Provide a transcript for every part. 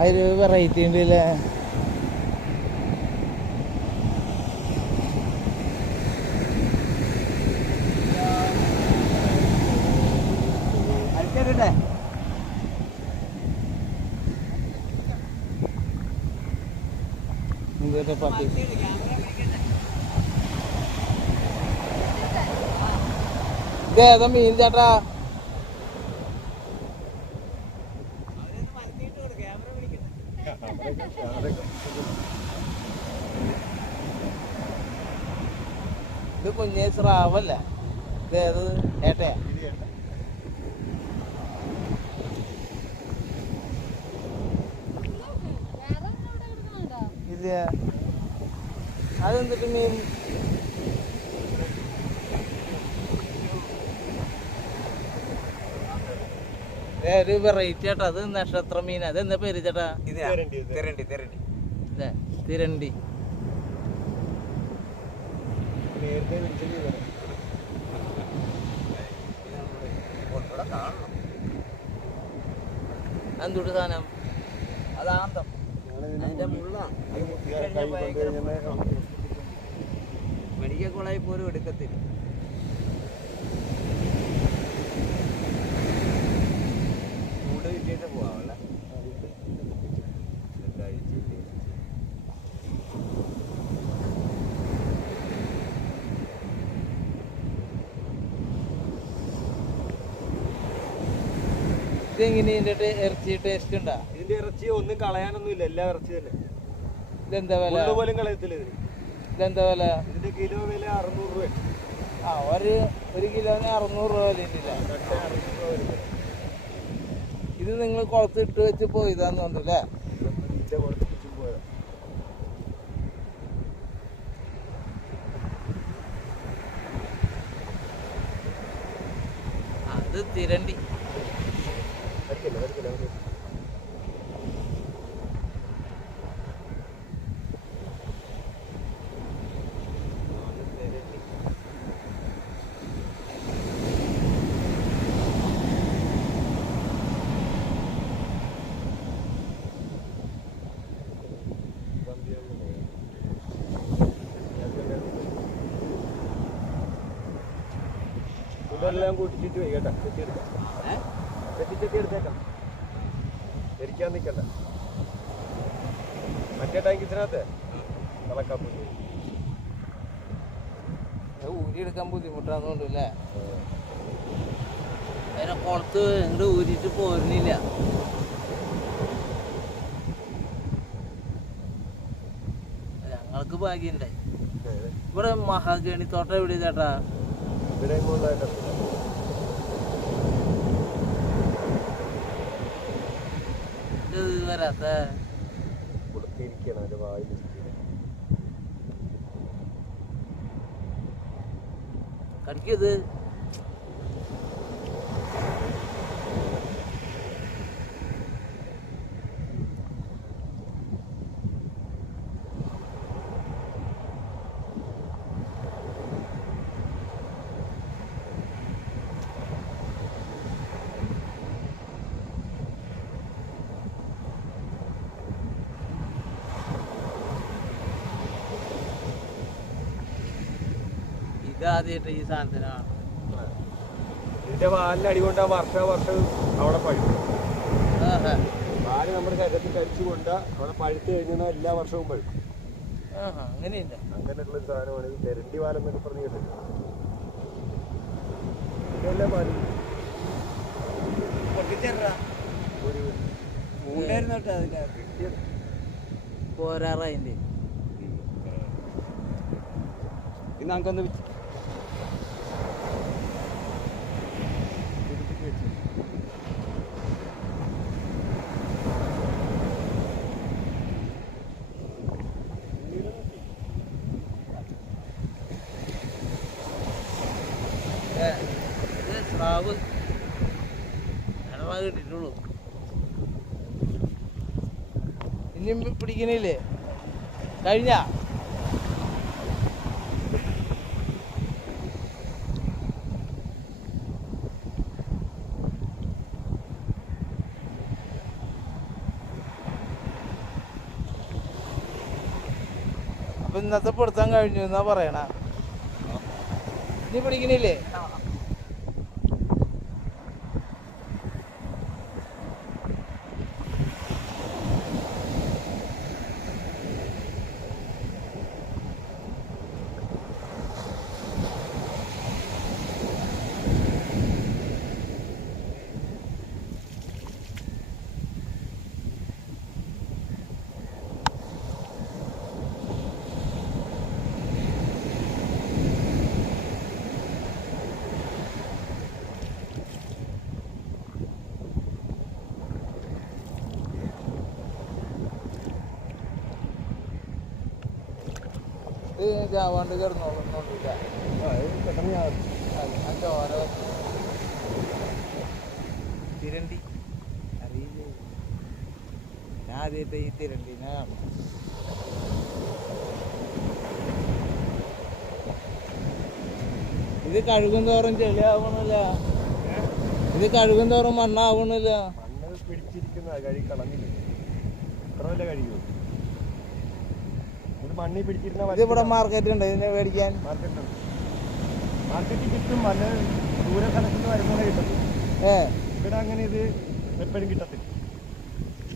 അതിൽ വെറൈറ്റി ഉണ്ട് അല്ലേ? പട്ടി ഇതേതാ മീൻ ചേട്ടാ? ഇത് കുഞ്ഞേ സ്രാവല്ലേ? ഇതേത് ഏട്ടയാ? ഇല്ല. അതെന്തിട്ട് മീൻ? ഒരു വെറൈറ്റി ചേട്ടാ. അത് നക്ഷത്ര മീൻ. അതെന്താ പേര് ചേട്ടാ? തിരണ്ടി. എന്തുട്ട് സാധനം? അതാന്തം. അതിന്റെ മുള്ളാണ്. മെഡിക്കൽ കോളേജിൽ പോലും എടുക്കത്തില്ല. കൂട് കിട്ടിയിട്ട് പോവാമല്ലേ? ഇതെങ്ങനെ ഇതിന്റെ ഇറച്ചി ടേസ്റ്റ് ഉണ്ടാ? ഇതിന്റെ ഇറച്ചി ഒന്നും കളയാനൊന്നുമില്ല, എല്ലാ ഇറച്ചി തന്നെ. ഇതെന്താ വില? പോലും കളയത്തില്ല ഇതിന്. ഇതെന്താ വില? ഇതിന്റെ കിലോ വില 600 രൂപ. ആ, ഒരു കിലോന് 600 രൂപ വില ഉണ്ടല്ലേ? ഇത് നിങ്ങൾ കുളത്തിട്ട് വെച്ച് പോയതാന്ന് തോന്നുന്നല്ലേ? അത് തിരണ്ടി. ഇതെല്ലാം കൂട്ടിച്ചിട്ട് പോയി കേട്ടോ. ചെത്തി എടുത്തേക്കാം. ധരിക്കാൻ നിൽക്കണ്ട. മറ്റേ ടാങ്കിനകത്ത് കളക്കാൻ പോയി ഊരിയെടുക്കാൻ ബുദ്ധിമുട്ടാകുന്നുണ്ടല്ലേ? അതിനെ കുളത്ത് ഇങ്ങോട്ട് ഊരിയിട്ട് പോരുന്നില്ല. ഞങ്ങൾക്ക് ഭാഗ്യണ്ടായി. ഇവിടെ മഹാഗണി തോട്ടം എവിടെ ചേട്ടാ? ഇവിടെ വരാത്ത കൊടുത്തിരിക്കണം. വായിൽ കടിക്കത്. ഇതാദ്യമായിട്ട് ഈ സാധനത്തിനാണ്. ഇതിന്റെ പാലിന് അടികൊണ്ട വർഷം അവിടെ പഴുക്കും. പാല് നമ്മുടെ ശരീരത്തിൽ കഴിച്ചു കൊണ്ട അവിടെ പഴുത്ത് കഴിഞ്ഞാൽ എല്ലാ വർഷവും പഴുക്കും. അങ്ങനെയില്ല. അങ്ങനെയുള്ളൊരു സാധനമാണ് ഇത്. തെരണ്ടി പാലെന്നൊക്കെ പറഞ്ഞു കേട്ടില്ല. ഇതെല്ലാം പാല് പോരാറായിന്റെ ഇന്ന് നമുക്കൊന്ന് സ്രാവ് കിട്ടിട്ടുള്ളൂ. ഇനിയും പിടിക്കണില്ലേ? കഴിഞ്ഞ ഇന്നത്തെ പിടുത്തം കഴിഞ്ഞു എന്നാ പറയണ. ഇനി പിടിക്കണില്ലേ? ജാവാണ്ട് കിടന്നോളൊന്നുമില്ല. ചോര തിരണ്ടി അറിയില്ലേ? ഞാൻ ആദ്യമായിട്ട് ഈ തിരണ്ടിനെ കാണും. ഇത് കഴുകും തോറും ചെളിയാവണില്ല. ഇത് കഴുകും തോറും മണ്ണാവണില്ല. മണ്ണ് പിടിച്ചിരിക്കുന്ന കഴി കളഞ്ഞില്ല. എത്ര വല്ല കഴിയുമോ? ഇത് മണ്ണി പിടിച്ചിരുന്ന ഇത് ഇവിടെ മാർക്കറ്റ് ഉണ്ട് ഇതിനെ മേടിക്കാൻ. മാർക്കറ്റിൽ കിട്ടും. നല്ല ദൂര സ്ഥലത്ത് വരുമ്പോൾ കിട്ടത്തില്ല. ഇവിടെ അങ്ങനെ ഇത് എപ്പോഴും കിട്ടത്തില്ല.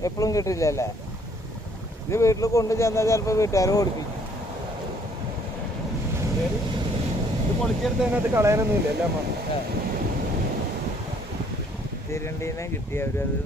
എപ്പോഴും കിട്ടില്ല അല്ലേ? ഇത് വീട്ടിൽ കൊണ്ടു ചെന്നാൽ ചിലപ്പോൾ വീട്ടുകാർ ഓടിപ്പിക്കും. ഇത് പൊളിച്ചെടുത്ത് അതിനകത്ത് കളയാനൊന്നുമില്ല. എല്ലാം തിരണ്ടീനെ കിട്ടി അവരത്